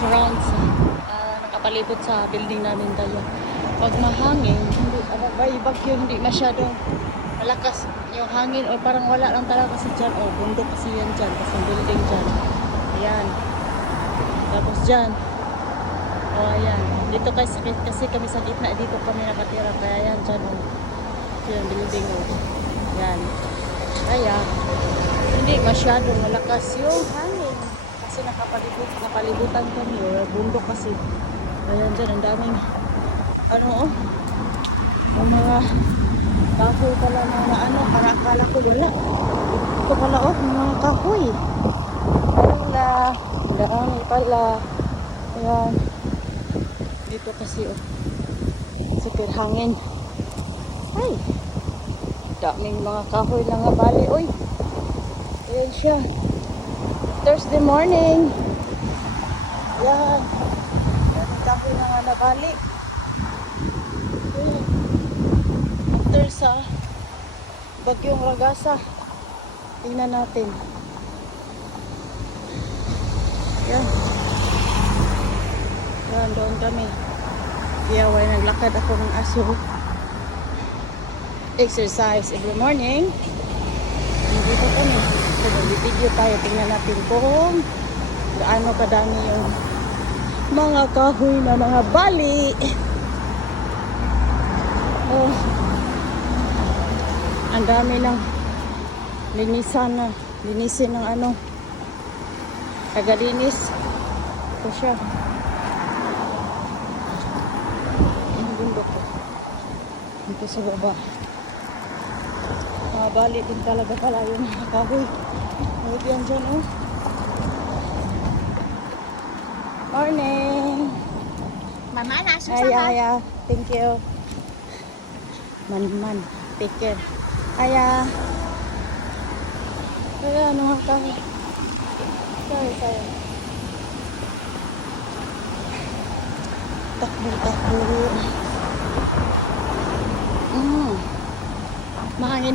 surround sa nakapalibot sa building namin kaya pag mahangin, hindi may bagyo, hindi masyadong malakas yung hangin o parang wala lang talaga kasi dyan bundok kasi yan dyan kasi building dyan ayan tapos dyan ayan dito kasi kami sa gitna dito kami nakatira kaya yan dyan ito yung building ayan kaya hindi masyadong malakas yung hangin kasi napalibutan kami bundok kasi ayan dyan ang daming yung mga kahoy pala na parang akala ko wala ito pala yung mga kahoy wala dami pala ayan dito kasi super hangin ay daming mga kahoy na nga bali oy ayan siya Thursday morning ayan daming kahoy na nga nabali after sa bagyong Ragasa tingnan natin yan doon kami kaya naglakad ako ng aso exercise every morning dito kami so video tayo tingnan natin kung gaano kadami yung mga kahoy na mga bali ang dami ng linisin ng tagalinis ito siya ang bundok ko dito sa baba bali din talaga pala yung mga kahoy yan dyan morning mama nasusahan ay thank you man take care Kaya mga kahoy sorry takbo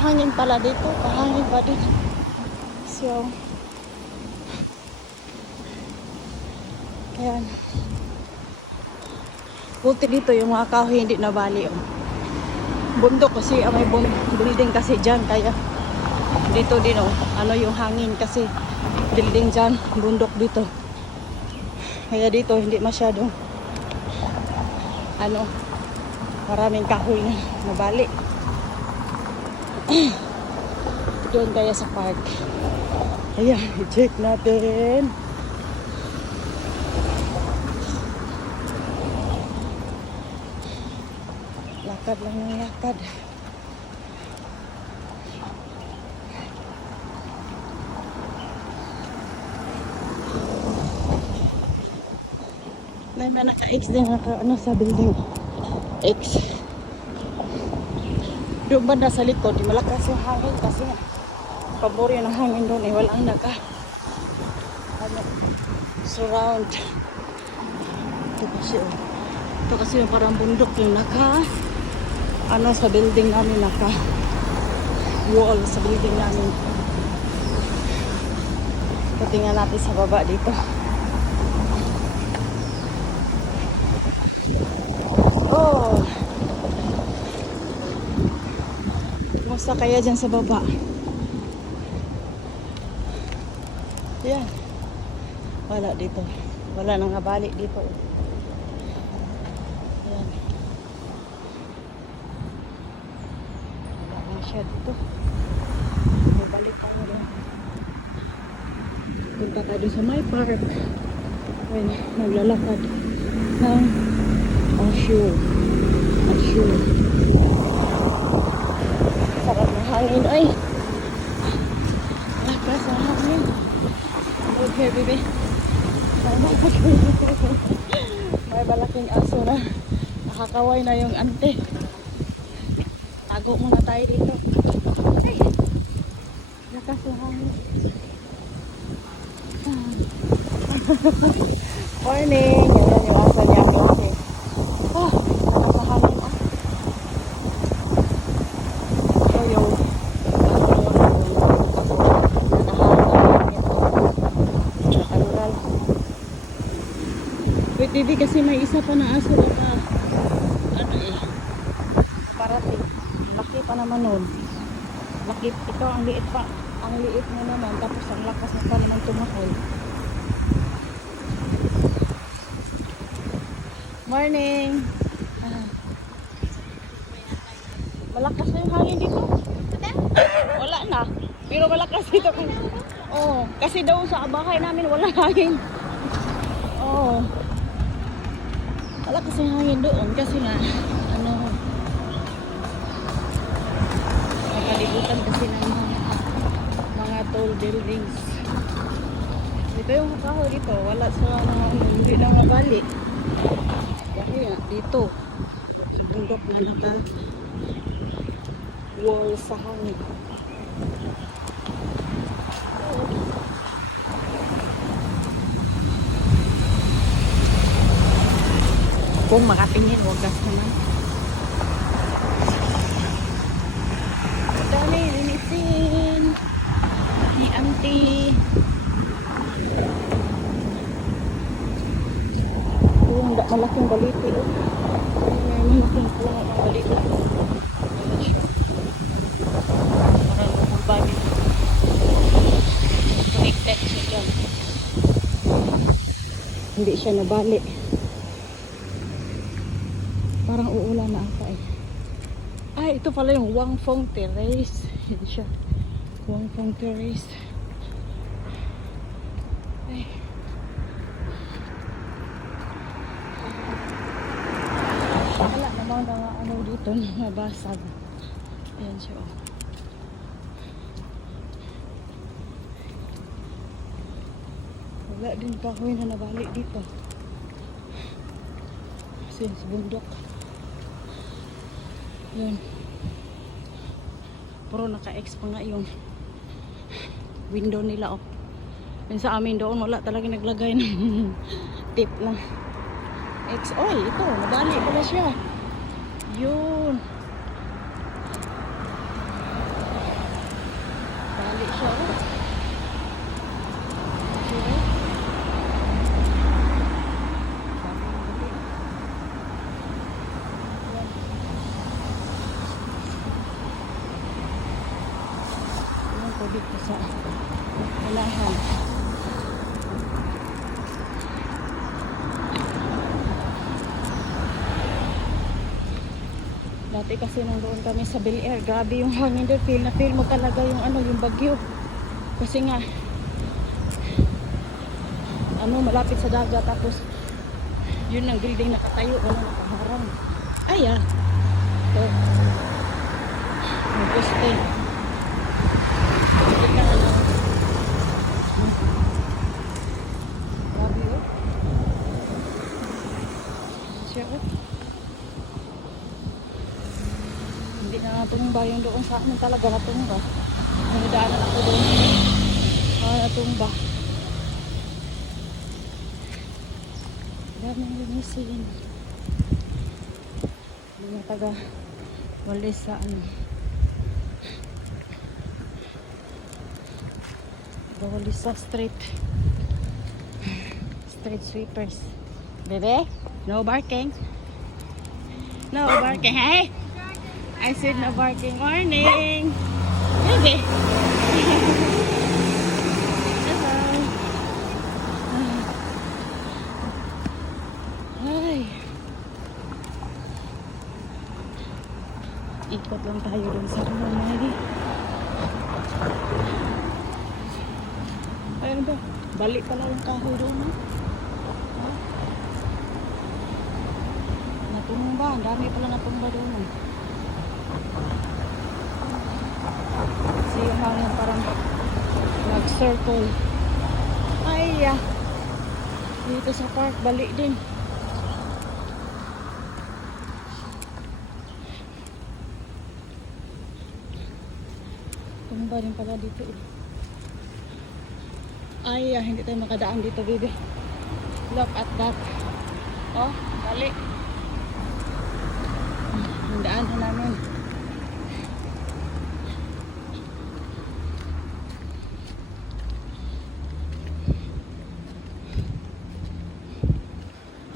mahangin pala dito mahangin pa dito so ayan buti dito yung mga kahoy hindi nabali bundok kasi may building kasi dyan kaya dito din yung hangin kasi building dyan bundok dito kaya dito hindi masyadong maraming kahoy na nabali doon kaya sa park ayan i-check natin lakad lang ng lakad may mga naka-X din sa building X doon banda sa likod di malakas yung hangin kasi pabor yun ang hangin doon walang surround ito kasi yung parang bundok yung sa building namin wall sa building namin tingnan natin sa baba dito kumusta kaya dyan sa baba yan wala dito wala nang nabalik dito yan wala lang siya dito may balik tayo rin punta tayo sa my park when naglalakad ng Ashur sarap ng hangin ay lakas ng hangin okay baby may malaking aso na nakakaway na yung ante tago muna tayo dito ay lakas ng hangin morning yan yung aso niya klase nakapahangin yung Wait, baby, kasi may isa pa na aso na pa. Ano eh? Parating. Laki pa naman nun. Laki. Ito, ang liit pa. Ang liit mo naman. Tapos ang lakas na pa naman tumakol. Morning! Ah. Malakas na yung hangin dito. Wala na. Pero malakas dito. Oh, kasi daw sa bahay namin wala hangin. Oh. Malakas yung hangin doon kasi nga ano nakalibutan kasi ng mga tall buildings. Dito yung kahoy dito, wala sa hindi na mabali. Kasi nga dito bundok na naka wall sa hangin. Kung makatingin, wagas naman. Dami, linisin. Ni auntie. Yung malaking baliti. May malaking puno ng baliti. Ayan siya. Parang lumang bali. Connected siya dyan. Hindi siya nabali. Parang uulan na ata eh. Ay, ito pala yung Wang Fong Terrace. Yan siya. Wang Fong Terrace. Ay. Wala naman na ano dito na basag. Ayan siya. Oh. Wala din pa ako na nabalik dito. Since bundok. Yun. Puro naka-X pa nga yung window nila. Oh. Yun sa amin doon wala talaga naglagay ng tip lang. X. Oy, ito. Nabali pala siya. Yun. Bali siya. Oh. Okay. Dito sa unahan. Dati kasi nung doon kami sa Bel Air, grabe yung hangin doon. Feel na feel mo talaga yung ano, yung bagyo. Kasi nga ano, malapit sa dagat, tapos yun ang building nakatayo, wala nakaharang. Ay ah. Ito. Mag-stay. Grabe oh. Siya oh. Hindi na natumba yung doon sa amin talaga natumba. Nagdaanan ako doon. Natumba. Daming linisin. Mga taga walis sa ano. Walis sa street sweepers. Bebe, no barking. No barking. Hey, I said no barking. Morning, bebe. Hello. Ay, ikot lang tayo dun sa rumah. Ayun ba? Balik pala yung kahoy doon. Ha? Natumba. Ang dami pala natumba doon. Kasi yung hangin parang nag-circle. Ay, dito sa park, balik din. Tumba din pala dito eh. Ay, hindi tayo makadaan dito, baby. Look at that. Oh, balik. Ang daan na namin.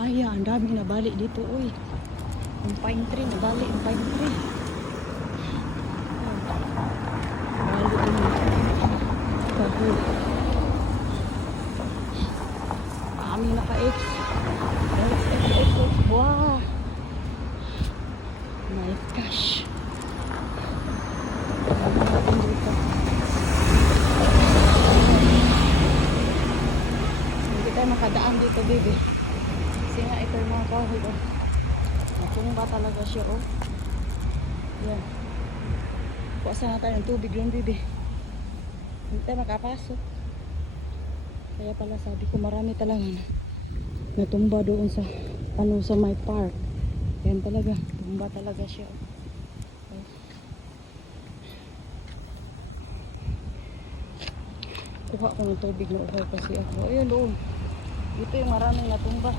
Ay, ang dami nabali dito, uy. Ang pine tree, nabali ang pine tree. Bali ang bago. Kami naka-ex. Wow. My gosh. Hindi tayo makadaan dito, baby. Kasi nga ito yung mga kahoy, oh. Natumba talaga siya, oh. Yan. Kuwasan na tayo ng tubig doon, baby. Hindi tayo makapasok. Kaya pala sabi ko marami talaga natumba doon sa sa my park. Yan talaga, tumba talaga siya. Kuha ko ng tubig na uhaw kasi ako. Ayun doon. Ito yung maraming natumba.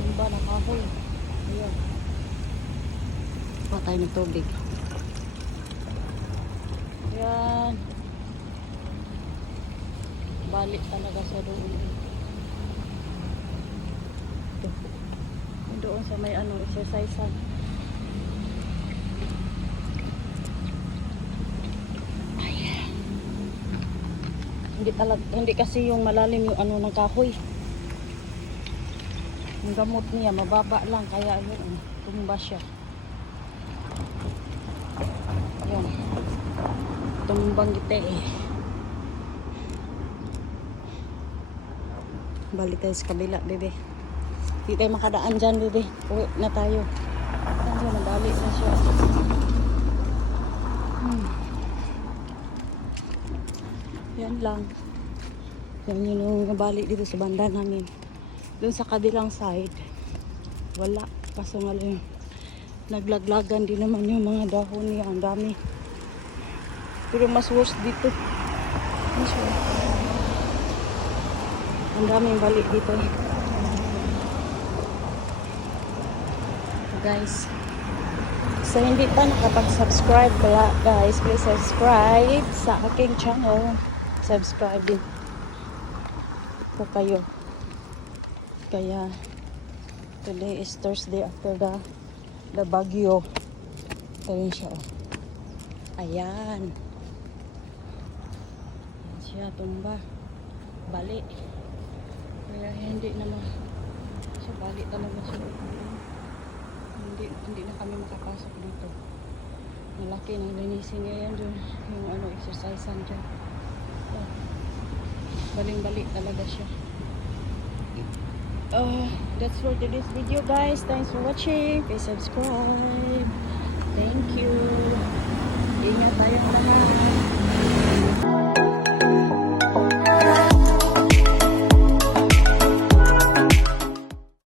Tumba na kahoy. Ayan. Kuha tayo ng tubig. Ayan. Balik talaga sa doon. Ito. Doon sa may exercise. Hindi kasi yung malalim yung ng kahoy. Yung gamot niya mababa lang kaya yun tumba siya. Yun. Tumbang gite eh. Balik tayo sa kabila, bebe. Hindi tayo makadaan dyan, bebe. Uwi na tayo. Saan siya? Madali na siya. Yan lang. Yan yung nabalik dito sa banda namin. Doon sa kabilang side, wala. Kaso nga lang, naglaglagan din naman yung mga dahon niya. Ang dami. Pero mas worse dito. Ang daming balik dito. So guys, sa hindi pa nakapag-subscribe pala, guys, please subscribe sa aking channel. Subscribe din po kayo. Kaya today is Thursday after the bagyo. Ito rin siya, oh. Ayan. Ayan siya, tumba. Bali. Kaya hindi naman siya bali talaga siya. Hindi na kami makapasok dito. Malaki nang linisin niya yan dun. Yung exercise dyan. Oh. Baling-bali talaga siya. That's for today's video, guys. Thanks for watching. Please subscribe. Thank you. Ingat tayong lahat.